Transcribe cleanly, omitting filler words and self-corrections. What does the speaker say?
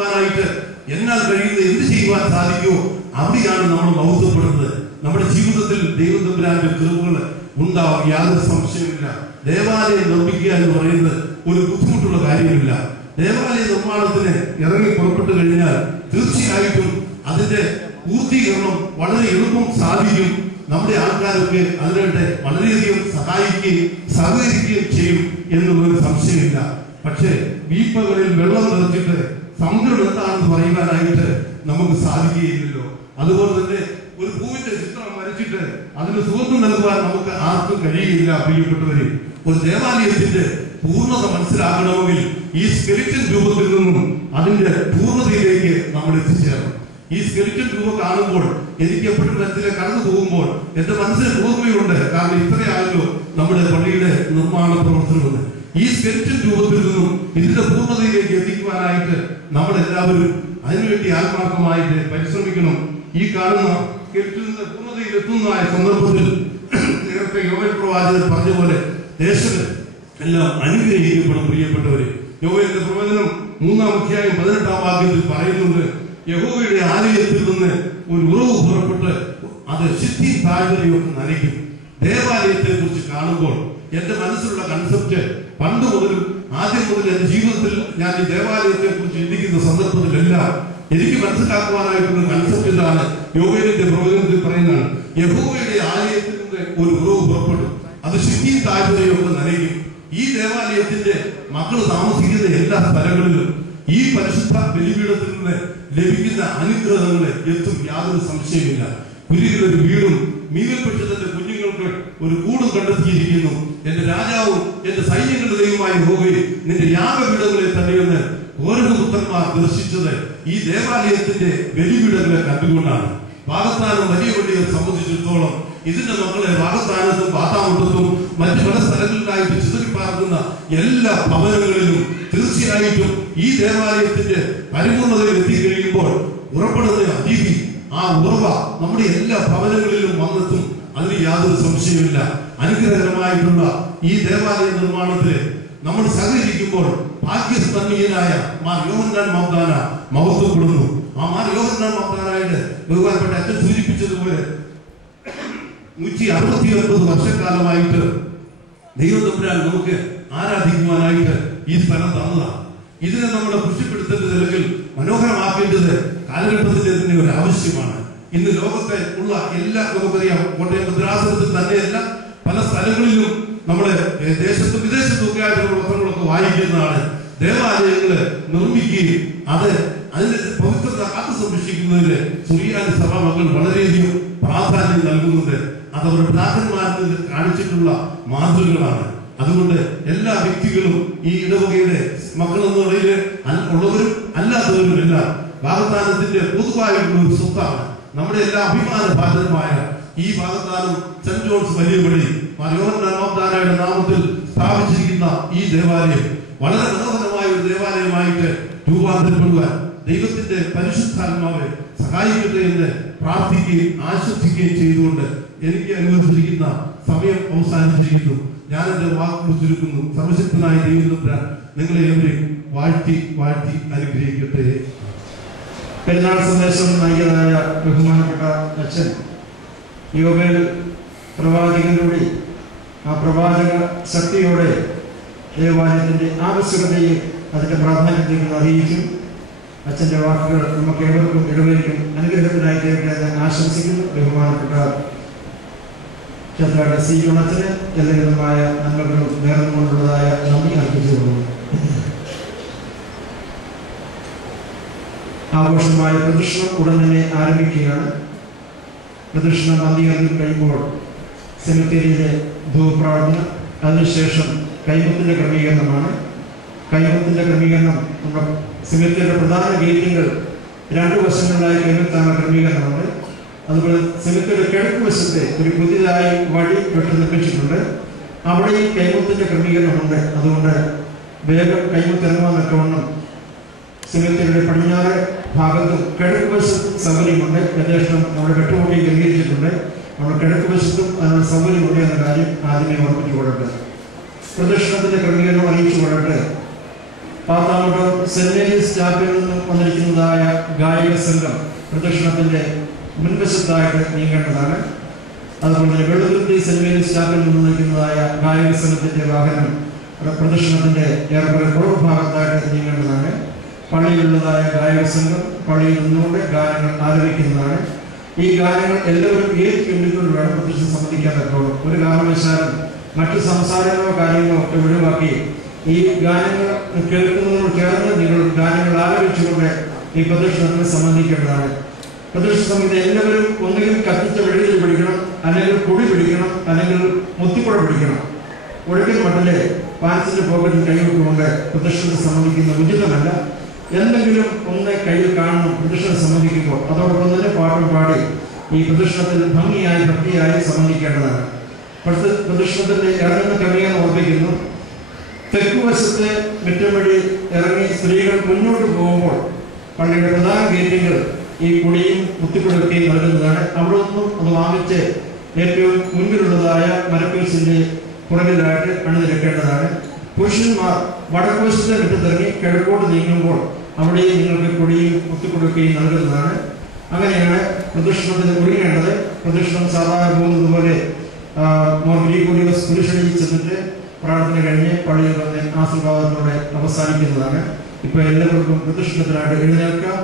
നടത്തുവാനായിട്ട് എന്നാൽ കഴിയുന്നത് എന്ത് ചെയ്യുവാൻ സാധിക്കുമോ അവിടെയാണ് നമ്മൾ മഹത്വപ്പെടുന്നത്. നമ്മുടെ ജീവിതത്തിൽ ദൈവം തമ്പുരാന്റെ കൃപകൾ ഉണ്ടാവും, യാതൊരു സംശയമില്ല. ദേവാലയം നിർമ്മിക്കുക എന്ന് പറയുന്നത് ഒരു ബുദ്ധിമുട്ടുള്ള കാര്യമില്ല. ദേവാലയ നിർമ്മാണത്തിന് ഇറങ്ങി പുറപ്പെട്ടു കഴിഞ്ഞാൽ തീർച്ചയായിട്ടും അതിന്റെ പൂർത്തീകരണം വളരെ എളുപ്പം സാധിക്കും. നമ്മുടെ ആൾക്കാരൊക്കെ അതിനായിട്ട് വളരെയധികം സഹായിക്കുകയും സഹകരിക്കുകയും ചെയ്യും എന്നുള്ളൊരു സംശയമില്ല. പക്ഷേ വീപ്പകളിൽ വെള്ളം നിറച്ചിട്ട് സമുദ്രം എന്താണെന്ന് പറയുവാനായിട്ട് നമുക്ക് സാധിക്കുകയില്ലല്ലോ. അതുപോലെ തന്നെ ഒരു പൂവിന്റെ ചിത്രം വരച്ചിട്ട് അതിന് സുഗന്ധം നൽകുവാൻ നമുക്ക് ആർക്കും കഴിയുകയില്ല. പ്രിയപ്പെട്ടവരെ, ഒരു ദേവാലയത്തിന്റെ പൂർണ്ണത മനസ്സിലാക്കണമെങ്കിൽ ഈ സ്കെലിറ്റൻ രൂപത്തിൽ നിന്നും അതിന്റെ പൂർണ്ണതയിലേക്ക് നമ്മൾ എത്തിച്ചേരണം. ഈ സ്കെലിറ്റൻ രൂപം കാണുമ്പോൾ എനിക്ക് എപ്പോഴും മനസ്സിലെ കടന്നു പോകുമ്പോൾ എന്റെ മനസ്സിന് ഓർമ്മയുണ്ട്. കാരണം ഇത്രയായല്ലോ നമ്മുടെ പള്ളിയുടെ നിർമ്മാണ പ്രവർത്തനമുണ്ട്. ഈ സ്കെലിറ്റൻ രൂപത്തിൽ നിന്നും ഇതിന്റെ പൂർണ്ണതയിലേക്ക് എത്തിക്കുവാനായിട്ട് നമ്മൾ എല്ലാവരും അതിനുവേണ്ടി ആത്മാർത്ഥമായിട്ട് പരിശ്രമിക്കണം. ഈ കാണുന്ന സ്കെലിറ്റന്റെ പൂർണ്ണതയിൽ എത്തുന്നതായ സന്ദർഭത്തിൽ നേരത്തെ യോവേൽ പ്രവാചകൻ പറഞ്ഞ പോലെ ദേശം എല്ലാം അനുഗ്രഹിക്കപ്പെടും. പ്രിയപ്പെട്ടവരെ, യോവേലിന്റെ പ്രവചനം 3-ാം അധ്യായം 18-ാം വാക്യത്തിൽ പറയുന്നുണ്ട്, യഹോവയുടെ ആലയത്തിൽ നിന്ന് ഒരു ഉറവ് പുറപ്പെട്ട് അത് ശുദ്ധി താഴ്വരയൊക്കെ നനയ്ക്കും. ദേവാലയത്തെ കുറിച്ച് കാണുമ്പോൾ എന്റെ മനസ്സിലുള്ള കൺസെപ്റ്റ് പണ്ട് മുതലും ആദ്യം മുതൽ എന്റെ ജീവിതത്തിൽ ഞാൻ ഈ ദേവാലയത്തെ കുറിച്ച് ചിന്തിക്കുന്ന സന്ദർഭത്തിലെല്ലാം എനിക്ക് മനസ്സിലാക്കുവാനായിട്ടുള്ള കൺസെപ്റ്റ് ഇതാണ്. യോവേലിന്റെ പ്രവചനത്തിൽ പറയുന്നതാണ്, യഹോവയുടെ ആലയത്തിൽ നിന്ന് ഒരു ഉറവ് പുറപ്പെടും, അത് ശുദ്ധി താഴ്വരയൊക്കെ നനയ്ക്കും. ഈ ദേവാലയത്തിന്റെ മക്കൾ താമസിക്കുന്ന എല്ലാ സ്ഥലങ്ങളിലും ഈ പരിശുദ്ധ ബലിപീഠത്തിൽ നിന്ന് ലഭിക്കുന്ന അനുഗ്രഹങ്ങളെ എത്തും, യാതൊരു സംശയമില്ല. കുരികളൊരു വീടും മീനൽപക്ഷത്തിന്റെ കുഞ്ഞുങ്ങൾക്ക് ഒരു കൂടും കണ്ടെത്തിയിരിക്കുന്നു. എന്റെ രാജാവും എന്റെ സൈന്യങ്ങളുടെ ദൈവമായ യഹോവേ, നിന്റെ യാഗപീഠങ്ങളെ തന്നെയെന്ന് ഓരോരുത്തന്മാർ ദർശിച്ചത് ഈ ദേവാലയത്തിന്റെ ബലിപീഠങ്ങളെ കണ്ടുകൊണ്ടാണ്. വാഗ്ദാനം വലിയ പള്ളിയെ സംബന്ധിച്ചിടത്തോളം ഇതിന്റെ മക്കളെ വാഗ്ദാനത്തും പാത്താമുട്ടത്തും മറ്റു പല സ്ഥലങ്ങളിലായിട്ട് ചിതറിപ്പാർക്കുന്ന എല്ലാ ഭവനങ്ങളിലും തീർച്ചയായിട്ടും ഈ ദേവാലയത്തിന്റെ പരിപൂർണതയിൽ എത്തിക്കഴിയുമ്പോൾ ഉറപ്പെടുന്ന അതിഥി, ആ ഉറവ നമ്മുടെ എല്ലാ ഭവനങ്ങളിലും വന്നെത്തും. അതിന് യാതൊരു സംശയമില്ല. അനുഗ്രഹകരമായിട്ടുള്ള ഈ ദേവാലയ നിർമ്മാണത്തിൽ നമ്മൾ സഹകരിക്കുമ്പോൾ ഭാഗ്യസ്തന്യനായ മാർ യോഹന്നാൻ മാർദാന മഹത്വപ്പെടുന്നു. ആ മാർ യോഹന്നാൻ മാർദാനയുടെ ബഹുമാനപ്പെട്ട അച്ഛൻ സൂചിപ്പിച്ചതുപോലെ 169 വർഷക്കാലമായിട്ട് ദൈവം തമ്പുരാൻ നമുക്ക് ആരാധിക്കുവാനായിട്ട് ഈ സ്ഥലം തന്നതാണ്. ഇതിനെ നമ്മൾ പുഷ്ടിപ്പെടുത്തേണ്ടത് അല്ലെങ്കിൽ മനോഹരമാക്കേണ്ടത് കാലഘട്ടത്തിന്റെ തന്നെ ഒരു ആവശ്യമാണ്. ഇന്ന് ലോകത്തെ ഉള്ള എല്ലാ, നമുക്കറിയാം, കോട്ടയം ഭദ്രാസനത്തിൽ തന്നെയല്ല പല സ്ഥലങ്ങളിലും നമ്മുടെ ദേശത്തും വിദേശത്തും ഒക്കെ ആയിട്ടുള്ള പത്രങ്ങളൊക്കെ വായിക്കുന്നതാണ്. ദേവാലയങ്ങള് നിർമ്മിക്കുകയും അതിന്റെ പവിത്രത കാത്തു സംരക്ഷിക്കുന്നതിന് സുറിയാനി സഭാ മക്കൾ വളരെയധികം പ്രാധാന്യം നൽകുന്നുണ്ട്. അത് അവരുടെ പിതാക്കന്മാരിൽ കാണിച്ചിട്ടുള്ള മാതൃകകളാണ്. അതുകൊണ്ട് എല്ലാ വ്യക്തികളും ഈ ഇടവകയുടെ മക്കൾ എന്ന നിലയിൽ ഉള്ളവരും അല്ലാത്തവരും എല്ലാം വാഗ്ദാനത്തിന്റെ പൊതുവായിട്ടുള്ള ഒരു സ്വത്താണ്. നമ്മുടെ എല്ലാ അഭിമാന ഭാരതമായ ഈ വാഗ്ദാനം സെന്റ് ജോൺസ് വലിയ പള്ളി യോഹന്നാൻ നാമത്തിൽ സ്ഥാപിച്ചിരിക്കുന്ന ഈ ദേവാലയം വളരെ മനോഹരമായ ഒരു ദേവാലയമായിട്ട് രൂപാന്തരപ്പെടുവാൻ ദൈവത്തിന്റെ പരിശുദ്ധാത്മാവെ സഹായിക്കട്ടെ എന്ന് പ്രാർത്ഥിക്കുകയും ആശ്വസിക്കുകയും ചെയ്തുകൊണ്ട് എനിക്ക് അനുവദിച്ചിരിക്കുന്ന സമയം അവസാനിച്ചിരിക്കുന്നു. ഞാൻ എന്റെ വാക്കുകൾ ചുരുക്കുന്നു. സർവശക്തനായ ദൈവം നിങ്ങളെ ഏവരെയും വാഴ്ത്തി വാഴ്ത്തി അനുഗ്രഹിക്കട്ടെ. പെരുന്നാൾ സന്ദേശം നൽകിയതായ ബഹുമാനപ്പെട്ട അച്ഛൻ യോവേൽ പ്രവാചകനിലൂടെ ആ പ്രവാചക ശക്തിയോടെ ദേവാലയത്തിന്റെ ആവശ്യകതയെ അതിന്റെ പ്രാധാന്യത്തെ അറിയിക്കും. അച്ഛന്റെ വാക്കുകൾ നമുക്ക് ഏവർക്കും ഇടവേക്കും അനുഗ്രഹത്തിനായി തീരട്ടെ എന്ന് ആശംസിക്കുന്നു. ബഹുമാനപ്പെട്ട ചന്ദ്രാട സി യുണത്തിന് എല്ലാവിധമായ നന്മകളും നേർന്നുകൊണ്ടുള്ളതായ നന്ദി അർപ്പിച്ചുകൊള്ളുന്നു. ആഘോഷമായ പ്രദക്ഷിണം ഉടൻ തന്നെ ആരംഭിക്കുകയാണ്. പ്രദക്ഷിണം അന്തികർമ്മം കഴിയുമ്പോൾ സെമിത്തേരിയിലെ ധൂപ്രാർത്ഥന, അതിനുശേഷം കൈമത്തിന്റെ ക്രമീകരണമാണ്. കൈമത്തിന്റെ ക്രമീകരണം നമ്മുടെ സെമിത്തേരിയുടെ പ്രധാന ഗേറ്റുകൾ 2 വശങ്ങളിലായി കൈമത്താണ് ക്രമീകരണമുണ്ട്. അതുപോലെ സെമിത്തേരിയുടെ കിഴക്ക് വശത്തെ ഒരു പുതിയതായി വഴി വെട്ടി നിർമ്മിച്ചിട്ടുണ്ട്. അവിടെയും കൈമത്തിന്റെ ക്രമീകരണമുണ്ട്. അതുകൊണ്ട് വേഗം കൈമത്ത് ഇറങ്ങുവാനൊക്കെ വണ്ണം സെമിത്തേരിയുടെ പടിഞ്ഞാറ് ഭാഗത്തും കിഴക്ക് വശത്തും സൗകര്യമുണ്ട്. യഥേഷ്ടം നമ്മുടെ വെട്ടുകൂടി ക്രമീകരിച്ചിട്ടുണ്ട്. നമ്മുടെ കിഴക്ക് വശത്തും അതിനുള്ള സൗകര്യമുണ്ട് എന്ന കാര്യം ആദ്യമേ ഓർമ്മിച്ചു കൊള്ളട്ടെ. പ്രദക്ഷിണത്തിന്റെ ക്രമീകരണം അറിയിച്ചു കൊള്ളട്ടെ. പാത്താമുട്ട സെന്റ് മേരീസ് ചാപ്പലിൽ നിന്നും വന്നിരിക്കുന്നതായ ഗായക സംഘം പ്രദക്ഷിണത്തിന്റെ മുൻവശത്തായിട്ട് നീങ്ങേണ്ടതാണ്. അതുപോലെ തന്നെ വെളുതുരുത്തി സെന്റ് മേരീസ് ചാപ്പലിൽ നിന്ന് നിൽക്കുന്നതായ ഗായക സംഘത്തിന്റെ വാഹനം പ്രദക്ഷിണത്തിന്റെ ഏറെക്കുറെ പുറകു ഭാഗത്തായിട്ട് നീങ്ങേണ്ടതാണ്. പള്ളിയിലുള്ളതായ ഗായക സംഘം പള്ളിയിൽ നിന്നുകൊണ്ട് ഗാനങ്ങൾ ആലപിക്കുന്നതാണ്. ഈ ഗാനങ്ങൾ എല്ലാവരും ഏത് ചൊല്ലിക്കൊണ്ട് വേണം പ്രദക്ഷിണം സംബന്ധിക്കാൻ പറ്റുള്ളൂ. ഒരു കാരണവശാലും മറ്റു സംസാരങ്ങളോ കാര്യങ്ങളോ ഒക്കെ ഒഴിവാക്കി ഈ ഗാനങ്ങൾ കേൾക്കുന്നതോട് ചേർന്ന് നിങ്ങൾ ഗാനങ്ങൾ ആലപിച്ചുകൊണ്ട് ഈ പ്രദക്ഷിണത്തിന് സംബന്ധിക്കേണ്ടതാണ്. പ്രദക്ഷിണ സമയത്ത് എല്ലാവരും ഒന്നുകിൽ കത്തിച്ച വെളിയിൽ പിടിക്കണം, അല്ലെങ്കിൽ കുടി പിടിക്കണം, അല്ലെങ്കിൽ മുത്തിപ്പുഴ പിടിക്കണം. ഒഴുക്കൽ മട്ടിലെ പാൻസിന്റെ പോക്കറ്റിൽ കൈവിട്ടുകൊണ്ട് പ്രദക്ഷിണത്തെ സംബന്ധിക്കുന്ന ഉചിതമല്ല. എന്തെങ്കിലും ഒന്ന് കയ്യിൽ കാണണം പ്രദക്ഷിണം സംബന്ധിക്കുമ്പോൾ. അതോടൊപ്പം തന്നെ പാട്ടും പാടി ഈ പ്രദക്ഷിണത്തിൽ ഭംഗിയായി ഭക്തിയായി സംബന്ധിക്കേണ്ടതാണ്. പ്രദക്ഷിണത്തിന്റെ ഇറങ്ങുന്ന ക്രമീകരണം ഓർപ്പിക്കുന്നു. തെക്കുവശത്തെ മുറ്റം വഴി ഇറങ്ങി സ്ത്രീകൾ മുന്നോട്ട് പോകുമ്പോൾ പള്ളിയുടെ പ്രധാന ഗേറ്റുകൾ ഈ കുടിയും മുത്തിപ്പുഴയൊക്കെയും നൽകുന്നതാണ്. അവിടെ നിന്നും അത് വാങ്ങിച്ച് ഏറ്റവും മുൻപിലുള്ളതായ മരപ്പീസിന്റെ പുറകിലായിട്ട് അണിനിരക്കേണ്ടതാണ്. പുരുഷന്മാർ വടക്കുവശത്തെ മുറ്റത്തിറങ്ങി കിഴക്കോട്ട് നീങ്ങുമ്പോൾ അവിടെയും നിങ്ങൾക്ക് കുടിയും മുത്തിപ്പുഴയൊക്കെയും നൽകുന്നതാണ്. അങ്ങനെയാണ് പ്രദക്ഷിണത്തിന് ഒരുങ്ങേണ്ടത്. പ്രദക്ഷിണം സാധാരണ പോകുന്നത് പോലെ മോർഗ്രീഗോറിയോസ് പുരുഷനിൽ ചെന്നിട്ട് പ്രാർത്ഥന കഴിഞ്ഞ് പള്ളിയിൽ വന്ന് ആശീർവാദത്തോടെ അവസാനിക്കുന്നതാണ്. ഇപ്പൊ എല്ലാവർക്കും പ്രദക്ഷിണത്തിനായിട്ട് എഴുന്നേൽക്കാം.